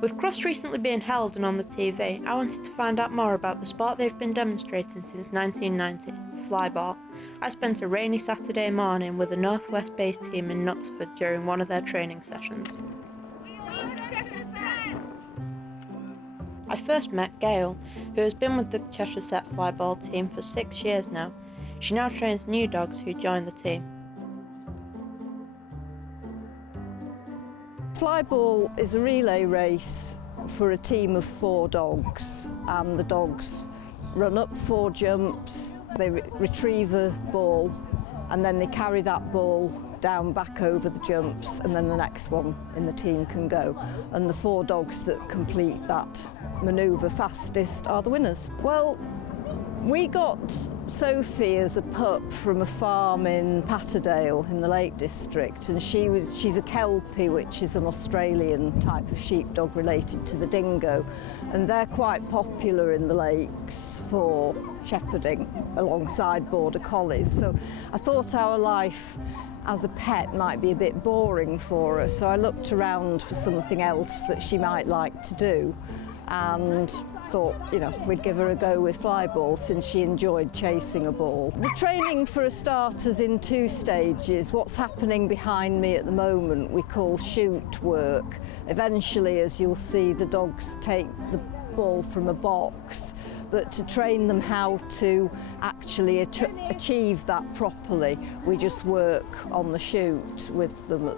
With Crufts recently being held and on the TV, I wanted to find out more about the sport they've been demonstrating since 1990, flyball. I spent a rainy Saturday morning with a North-West based team in Knutsford during one of their training sessions. I first met Gail, who has been with the Cheshire Set Flyball Team for 6 years now. She now trains new dogs who join the team. Flyball is a relay race for a team of 4 dogs, and the dogs run up 4 jumps, they retrieve a ball, and then they carry that ball down back over the jumps, and then the next one in the team can go. And the 4 dogs that complete that manoeuvre fastest are the winners. Well, we got Sophie as a pup from a farm in Patterdale in the Lake District, and she's a Kelpie, which is an Australian type of sheepdog related to the dingo, and they're quite popular in the lakes for shepherding alongside border collies. So I thought our life as a pet might be a bit boring for her, so I looked around for something else that she might like to do, and thought, we'd give her a go with flyball since she enjoyed chasing a ball. The training for a start is in 2 stages. What's happening behind me at the moment we call shoot work. Eventually, as you'll see, the dogs take the ball from a box, but to train them how to actually achieve that properly, we just work on the shoot with them.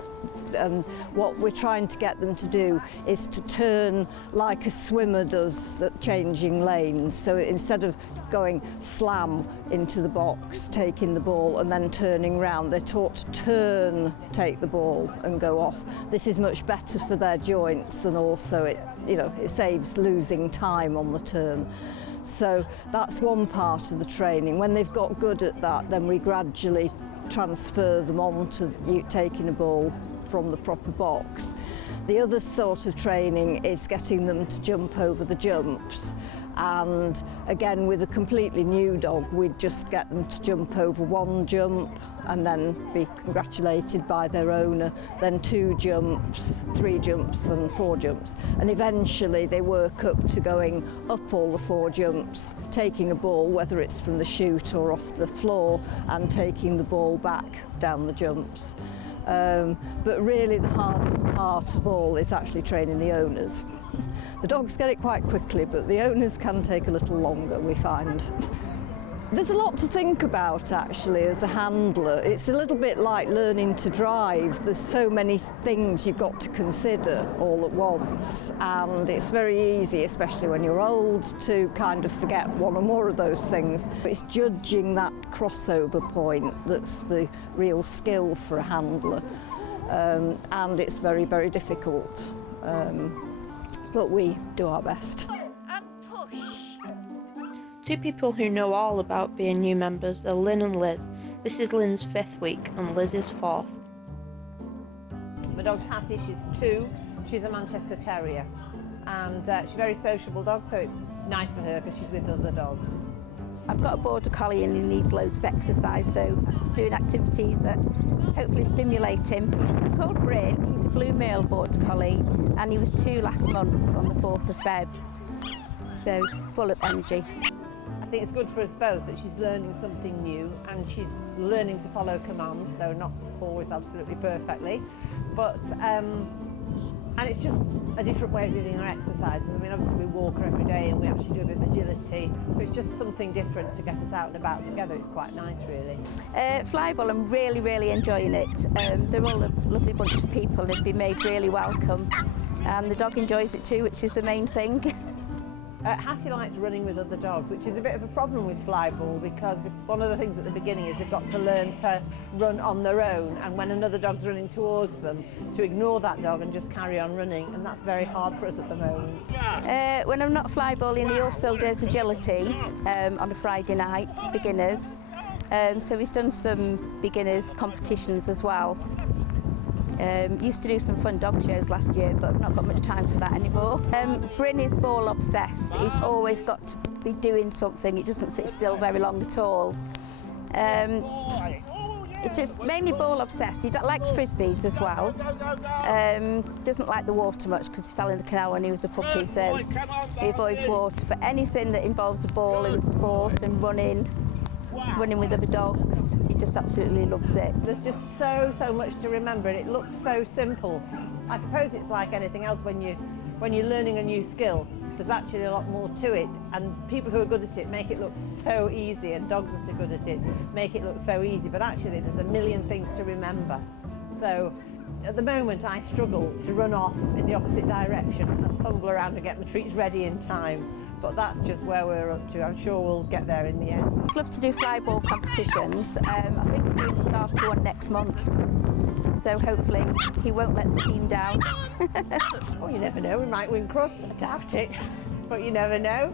And what we're trying to get them to do is to turn like a swimmer does at changing lanes. So instead of going slam into the box, taking the ball and then turning round, they're taught to turn, take the ball and go off. This is much better for their joints, and also it saves losing time on the turn. So that's one part of the training. When they've got good at that, then we gradually transfer them on to taking a ball from the proper box. The other sort of training is getting them to jump over the jumps. And again, with a completely new dog, we'd just get them to jump over 1 jump and then be congratulated by their owner, then 2 jumps, 3 jumps and 4 jumps. And eventually they work up to going up all the 4 jumps, taking a ball, whether it's from the chute or off the floor, and taking the ball back down the jumps. But really the hardest part of all is actually training the owners. The dogs get it quite quickly, but the owners can take a little longer, we find. There's a lot to think about actually as a handler. It's a little bit like learning to drive. There's so many things you've got to consider all at once, and it's very easy, especially when you're old, to kind of forget one or more of those things. It's judging that crossover point that's the real skill for a handler, and it's very, very difficult. But we do our best. And push. 2 people who know all about being new members are Lynn and Liz. This is Lynn's 5th week and Liz's 4th. My dog's Hattie, she's 2. She's a Manchester Terrier, and she's a very sociable dog, so it's nice for her because she's with other dogs. I've got a border collie and he needs loads of exercise, so doing activities that hopefully stimulate him. He's called Bryn, he's a blue male border collie, and he was 2 last month on the 4th of Feb, so he's full of energy. I think it's good for us both that she's learning something new, and she's learning to follow commands, though not always absolutely perfectly, but and it's just a different way of doing our exercises. I mean, obviously we walk her every day and we actually do a bit of agility, so it's just something different to get us out and about together. It's quite nice, really. Flyball, I'm really, really enjoying it. They're all a lovely bunch of people. They've been made really welcome, and the dog enjoys it too, which is the main thing. Hattie likes running with other dogs, which is a bit of a problem with flyball, because one of the things at the beginning is they've got to learn to run on their own, and when another dog's running towards them, to ignore that dog and just carry on running, and that's very hard for us at the moment. When I'm not flyballing, he also does agility on a Friday night, beginners. So he's done some beginners competitions as well. Used to do some fun dog shows last year, but I've not got much time for that anymore. Bryn is ball obsessed. He's always got to be doing something. He doesn't sit still very long at all. It is mainly ball obsessed. He likes frisbees as well. Doesn't like the water much because he fell in the canal when he was a puppy, so he avoids water. But anything that involves a ball and sport and running with other dogs, he just absolutely loves it. There's just so much to remember, and it looks so simple. I suppose it's like anything else when you're learning a new skill. There's actually a lot more to it, and people who are good at it make it look so easy, and dogs that are good at it make it look so easy, but actually there's a million things to remember. So at the moment I struggle to run off in the opposite direction and fumble around and get my treats ready in time, but that's just where we're up to. I'm sure we'll get there in the end. I'd love to do flyball competitions. I think we're doing the starter one next month, so hopefully he won't let the team down. Oh, you never know, we might win Crufts. I doubt it, but you never know.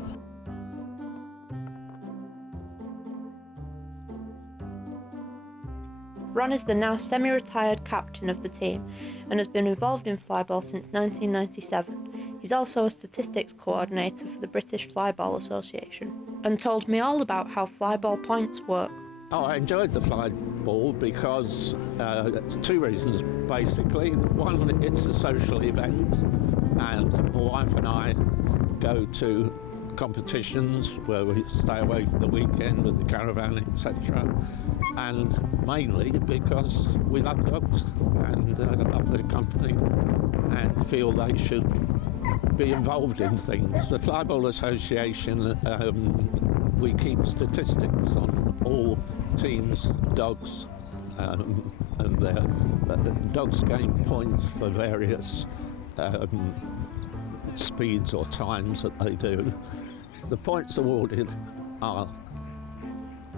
Ron is the now semi-retired captain of the team and has been involved in flyball since 1997. He's also a statistics coordinator for the British Flyball Association and told me all about how flyball points work. Oh, I enjoyed the flyball because two reasons basically. One, it's a social event, and my wife and I go to competitions where we stay away for the weekend with the caravan, etc. And mainly because we love dogs and love their company and feel they should be involved in things. The Flyball Association, we keep statistics on all teams, dogs, and their dogs gain points for various speeds or times that they do. The points awarded are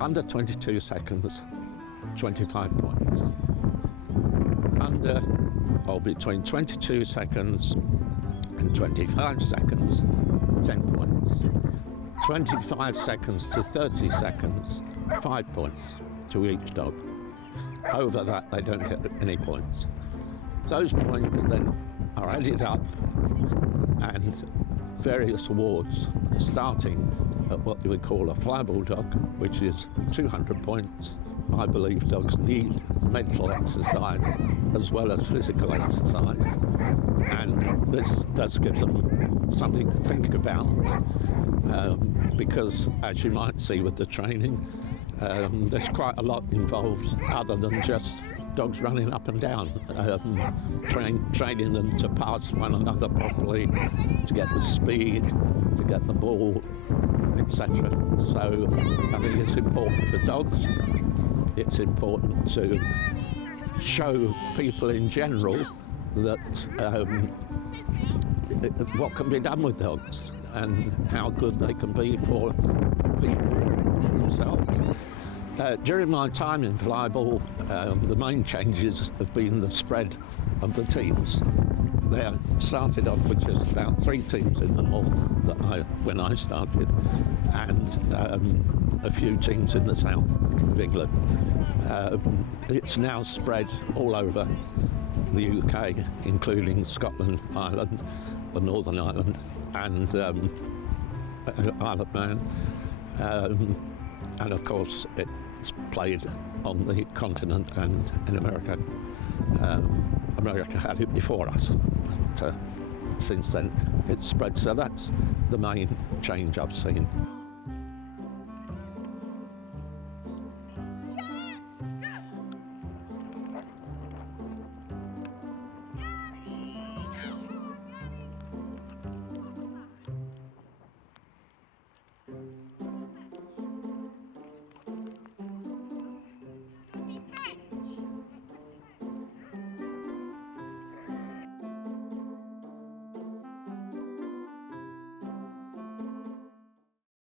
under 22 seconds, 25 points. Under or between 22 seconds and 25 seconds, 10 points. 25 seconds to 30 seconds, 5 points to each dog. Over that, they don't get any points. Those points then are added up and various awards, starting at what we call a flyball dog, which is 200 points. I believe dogs need mental exercise as well as physical exercise, and this does give them something to think about, because as you might see with the training, there's quite a lot involved other than just dogs running up and down, training them to pass one another properly, to get the speed, to get the ball, etc. So I think it's important for dogs. It's important to show people in general that what can be done with dogs and how good they can be for people themselves. During my time in flyball, the main changes have been the spread of the teams. They started off with just about 3 teams in the north when I started, and a few teams in the south of England. It's now spread all over the UK, including Scotland, Ireland, the Northern Ireland, and Isle of Man, and of course it's played on the continent and in America. America had it before us, but since then it's spread, so that's the main change I've seen.